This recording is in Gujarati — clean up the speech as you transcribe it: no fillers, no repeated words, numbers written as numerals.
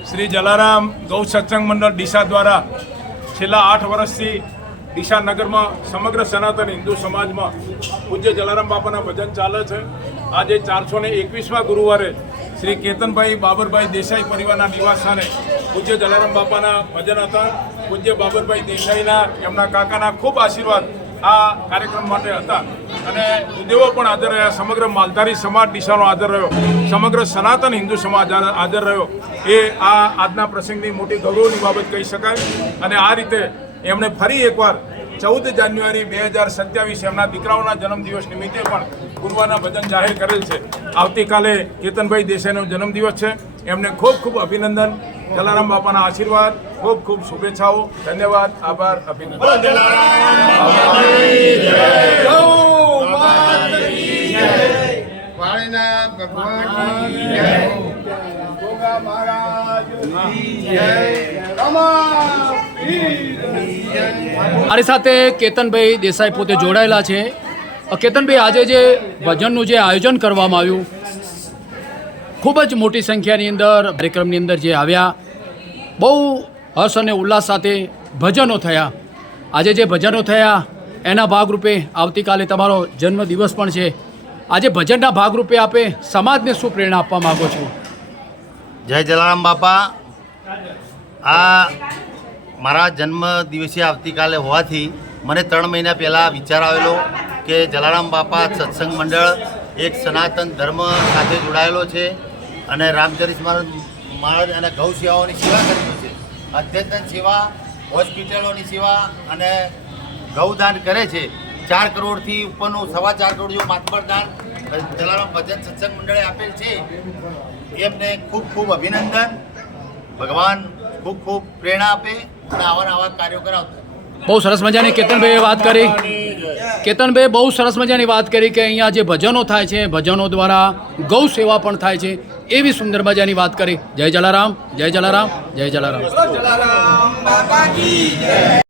શ્રી જલારામ ગૌ સત્સંગ મંડળ ડીસા દ્વારા છેલ્લા 8 વર્ષથી ડીસા નગરમાં સમગ્ર સનાતન હિન્દુ સમાજમાં પૂજ્ય જલારામ બાપાના ભજન ચાલે છે. આજે 421મા ગુરુવારે શ્રી કેતનભાઈ બાબરભાઈ દેસાઈ પરિવારના નિવાસસ્થાને પૂજ્ય જલારામ બાપાના ભજન હતા. પૂજ્ય બાબરભાઈ દેસાઈના એમના કાકાના ખૂબ આશીર્વાદ આ કાર્યક્રમ માટે હતા અને ઉદ્યોગો પણ હાજર રહ્યા. સમગ્ર માલધારી સમાજ ડીસાનો હાજર રહ્યો, સમગ્ર સનાતન હિન્દુ સમાજ હાજર રહ્યો. એ આ આજના પ્રસંગની મોટી ગૌરવની બાબત કહી શકાય. અને આ રીતે એમણે ફરી એકવાર 14 જાન્યુઆરી 2027 એમના દીકરાઓના જન્મદિવસ નિમિત્તે પણ ગુરુવારના ભજન જાહેર કરેલ છે. આવતીકાલે કેતનભાઈ દેસાઈનો જન્મદિવસ છે. એમને ખૂબ ખૂબ અભિનંદન, જલારામ બાપાના આશીર્વાદ, ખૂબ ખૂબ શુભેચ્છાઓ. ધન્યવાદ, આભાર, અભિનંદન. મારી સાથે કેતનભાઈ દેસાઈ પોતે જોડાયેલા છે. કેતનભાઈ, આજે જે ભજનનું જે આયોજન કરવામાં આવ્યું, ખૂબ જ મોટી સંખ્યાની અંદર કાર્યક્રમની અંદર જે આવ્યા, બહુ હર્ષ અને ઉલ્લાસ સાથે ભજનો થયા. આજે જે ભજનો થયા એના ભાગરૂપે આવતીકાલે તમારો જન્મદિવસ પણ છે. આજે ભજનના ભાગરૂપે આપે સમાજને શું પ્રેરણા આપવા માગો છો? જય જલારામ બાપા. આ મારા જન્મ દિવસે આવતીકાલે હોવાથી મને 3 મહિના પહેલાં વિચાર આવેલો કે જલારામ બાપા સત્સંગ મંડળ એક સનાતન ધર્મ સાથે જોડાયેલો છે અને રામચરિત માણસ અને ગૌ સેવાઓની સેવા કરેલું છે. અધ્યતન સેવા, હોસ્પિટલોની સેવા અને ગૌદાન કરે છે. 4 કરોડથી ઉપરનું 4.25 કરોડ જેવું માતબર દાન જલારામ ભજન સત્સંગ મંડળે આપેલ છે. એમને ખૂબ ખૂબ અભિનંદન. ભગવાન ખૂબ ખૂબ પ્રેરણા આપે અને આવા કાર્યો કરાવતા. બહુ સરસ મજાની કેતનભાઈએ વાત કરી. કેતનભાઈ બહુ સરસ મજાની વાત કરી કે અહીંયા જે ભજનો થાય છે, ભજનો દ્વારા ગૌ સેવા પણ થાય છે, એવી સુંદર મજાની વાત કરી. જય જલારામ, જય જલારામ, જય જલારામ.